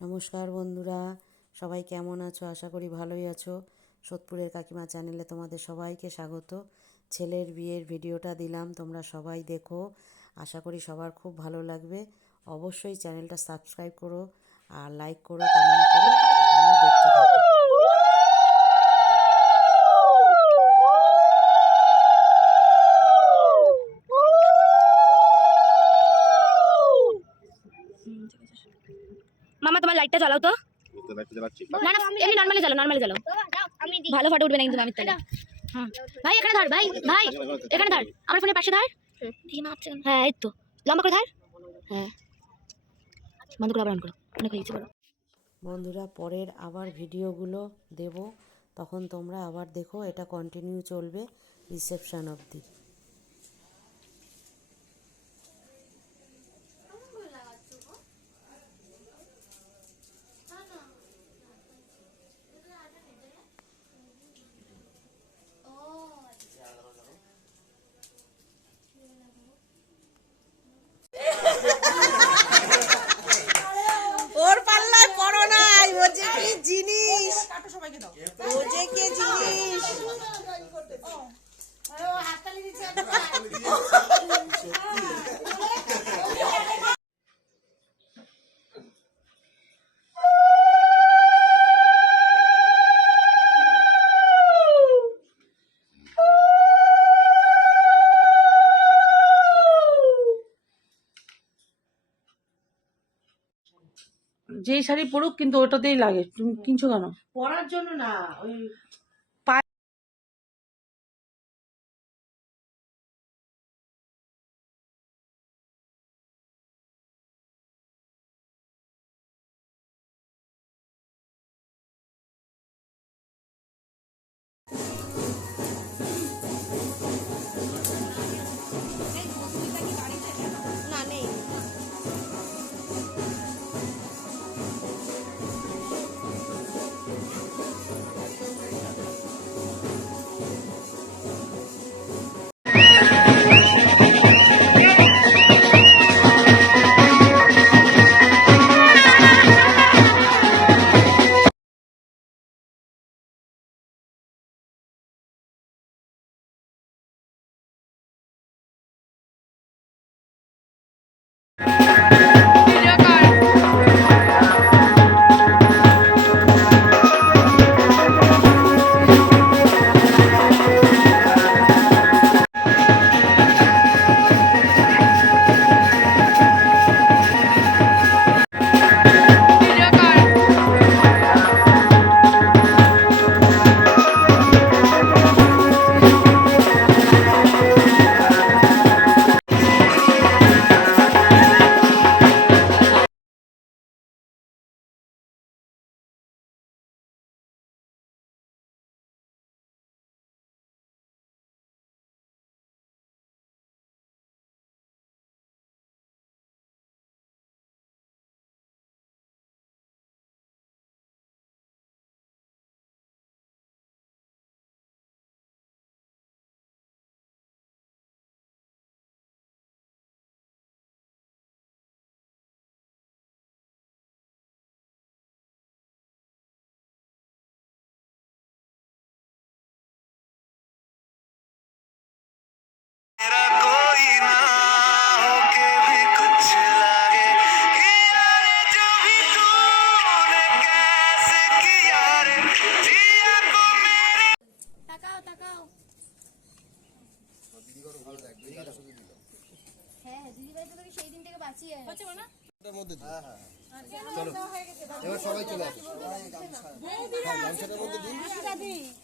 নমস্কার বন্ধুরা, সবাই কেমন আছো? আশা করি ভালোই আছো। সোদপুরের কাকিমা চ্যানেলে তোমাদের সবাইকে স্বাগত। ছেলের বিয়ের ভিডিওটা দিলাম, তোমরা সবাই দেখো। আশা করি সবার খুব ভালো লাগবে। অবশ্যই চ্যানেলটা সাবস্ক্রাইব করো আর লাইক করো, কমেন্ট করো, তোমরা দেখতে থাকো। মামা তোমার লাইটটা জ্বালাও তো। না না এমনি নর্মালি জ্বালাও নর্মালি জ্বালাও। আমি ভালো ফটো উঠবে না কিন্তু মামির ভাই এখানে ধর ভাই ভাই এখানে ধর আমার ফোনের পাশে ধর। হ্যাঁ এই তো। লম্বা করে ধর। হ্যাঁ। বন্ধ করে আবার অন করো। অনেক হয়ে গেছে বন্ধুরা পরের আবার ভিডিওগুলো দেব। তখন তোমরা আবার দেখো এটা কন্টিনিউ চলবে রিসেপশন অবধি ওর পাল্লায় পড়ো নাই ও যে কি জিনিস ও যে কি জিনিস যেই শাড়ি পরুক কিন্তু ওটাতেই লাগে। তুমি কিনছো কেন? পরার জন্য না ওই দিদি ভাই তো তোকে সেই দিন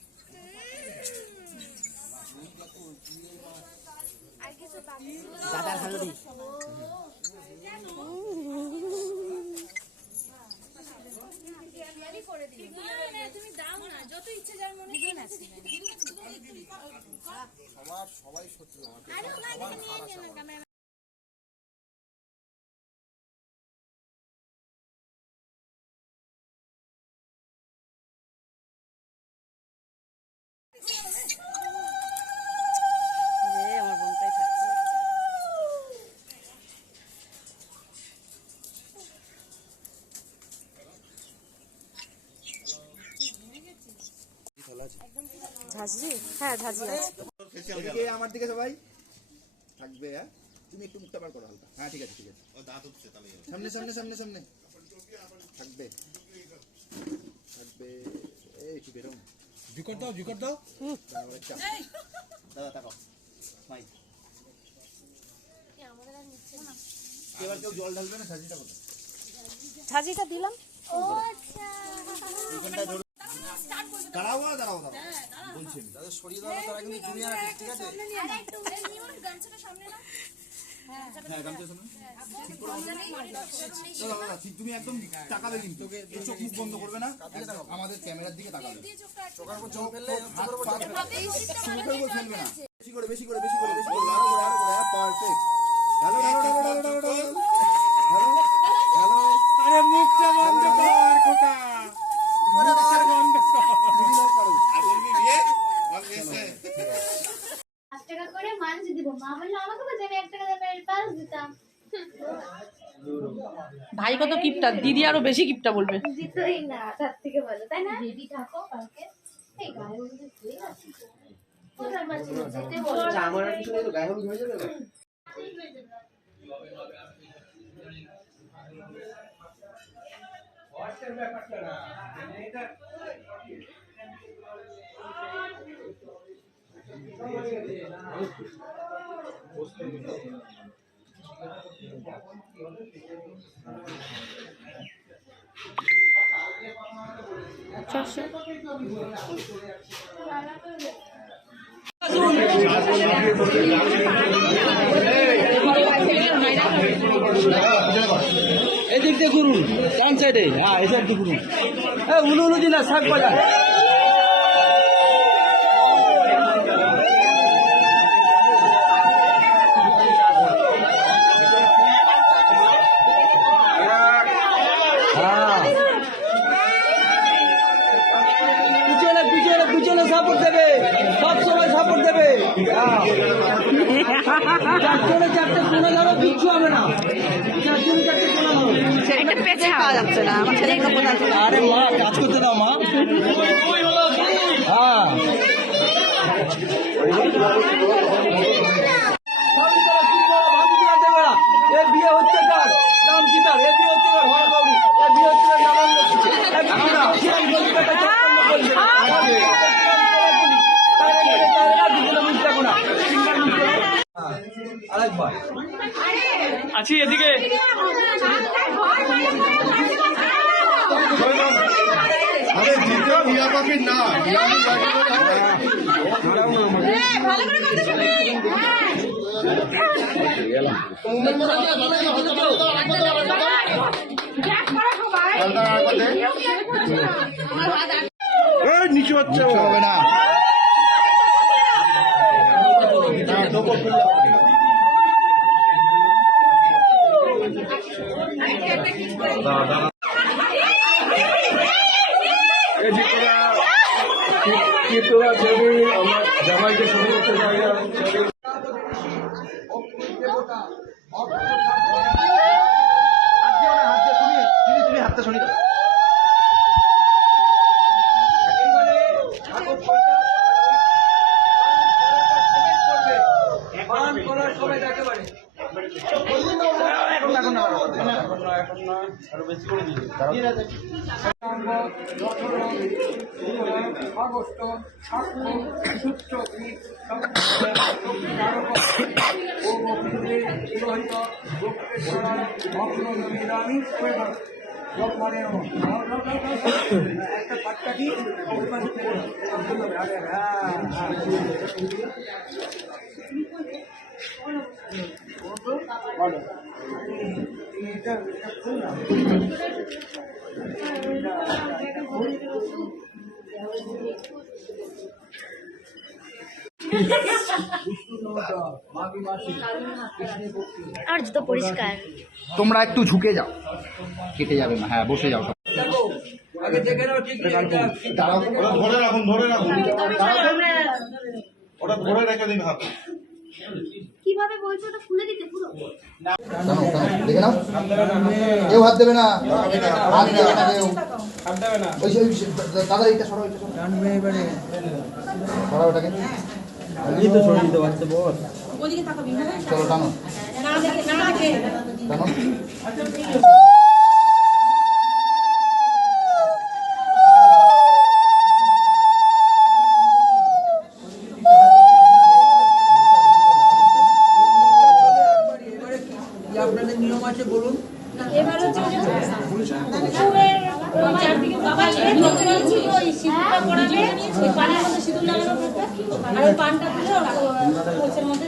দাদার হালদি। করে দিই তুমি ঝাঁঝরি হ্যাঁ ঝাঁঝরি আছে। আমার দিকে সবাই। থাকবে হ্যাঁ? তুমি একটু মুখটা বার করো হালকা। হ্যাঁ ঠিক আছে ঠিক আছে। সামনে সামনে সামনে সামনে। থাকবে। থাকবে। এই একটু বেরো। বিকট দাও বিকট দাও। দাদা তাকাও। মাই এবার কেউ জল ঢালবে না? সাজিটা কোথায়? দিলাম। ও আচ্ছা। দাঁড়াও না, দাঁড়াও দাঁড়াও। বলছি আমি। আরে একটু নিও গামছাটা সামনে না হ্যাঁ গামছা শোনো ঠিক ঠিক তুমি একদম তাকাবে কিন্তু। এই চোখ মুখ বন্ধ করবে না। একদম আমাদের ক্যামেরার দিকে তাকাবে মুখের উপর ফেলবে না বেশি করে বেশি করে বেশি করে বেশি করে আরও করে আরও করে হ্যাঁ perfect hello hello hello hello hello hello hello আরে মুখটা বন্ধ কর খোকা মুখটা বন্ধ কর পাঁচ টাকা করে মাছ দিব মা বলল আমাকে বলছে আমি এক টাকা দেবে পাঁচ দিতাম কত কিপটা দিদি আরও বেশি কিপটা বলবে। দিতই না তার থেকে ভালো তাই না রেডি থাকো কালকে এই গায়ে হলুদে শুয়ে আছি তো। ওটার মাঝে যেতে বলো আমার কিছু নেই তো গায়ে হলুদ হয়ে যাবে না এদিক দিয়ে ঘুরুন, ডান সাইডে হ্যাঁ সাইড দিয়ে ঘুরুন। হ্যাঁ উলু উলু দিনা শাক বাজার। সাপোর্ট দেবে। সব সময় সাপোর্ট দেবে। চারজনে চারটে কোনো ধরো কিচ্ছু হবে না। চারজনে চারটে কোনো ধরো এটা পেছে পাওয়া যাচ্ছে না আমার ছেলে আরে মা কাজ করতে দাও মা। হ্যাঁ। আছি এদিকে। আরে না নিচু হচ্ছে হবে না। জামাইকে শুরু করতে জায়গা হাত দিও না হাত দিয়ে তুমি দিদি তুমি হাতটা সরিয়ে দাও পান করার সময় একেবারে এখন এখন না এখন না এখন না আরও বেশি করে দিই আগস্ট সাক্ষ্য সূত্র বিবাহিত একটা পাট্টা কি ওর পাশে ফেলে দাও। আরে হ্যাঁ হ্যাঁ এটা খুল না আর জুতো পরিষ্কার। তোমরা একটু ঝুঁকে যাও। কেটে যাবে না হ্যাঁ বসে যাও ধরে রাখুন ধরে রাখুন ওটা ধরে রেখে দিন হাত। কীভাবে বলছো? ওটা খুলে দিতে পুরো। দেখে নাও। কেউ হাত দেবে না হাত দেবে না কেউ। ওই সেই দাদা এইটা সরো এইটা সরো। সরাও ওটাকে। এই তো সরে দিতে পারছে বল চলো টানো। টানো। কি? আপনাদের নিয়ম আছে বলুন এবার হচ্ছে ওই যে পুকুরের চারদিকে বাবা ধরতে নিয়েছিল ওই সিঁদুরটা পড়াবে ওই পানের মধ্যে সিঁদুর লাগানো থাকবে আর ওই পানটা তুলে ওরা মধ্যে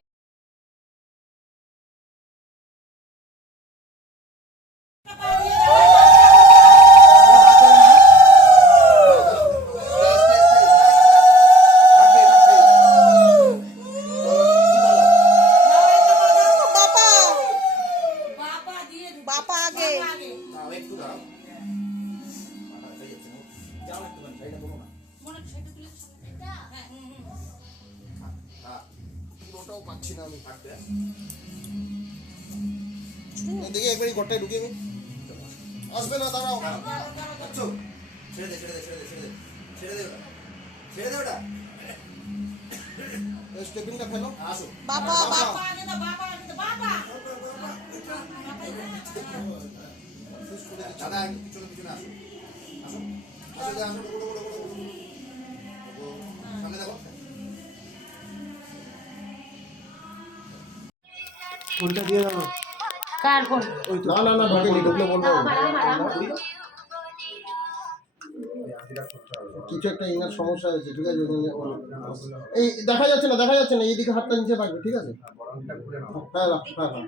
দেখি একবারই ঘরটায় ঢুকে আমি আসবে না দাঁড়াও। আচ্ছা। ছেড়ে দে ছেড়ে দে ছেড়ে দে ছেড়ে দে ছেড়ে দে ছেড়ে দে ওটা। স্টেপিংটা ফেলো। আসো। বাবা বাবা। দাদা পিছনে পিছনে আসো। আসো। আসো দে, আসো ঢোকো, ঢোকো, ঢোকো, ঢোকো, ঢোকো। ঢোকো। সামনে দেখো। কার ফোন? না না না ঢুকলে বলব। কিছু একটা ইনার সমস্যা হয়েছে ঠিক আছে এই দেখা যাচ্ছে না দেখা যাচ্ছে না এইদিকে হাতটা নিচে থাকবে ঠিক আছে? হ্যাঁ রাখ, হ্যাঁ হ্যাঁ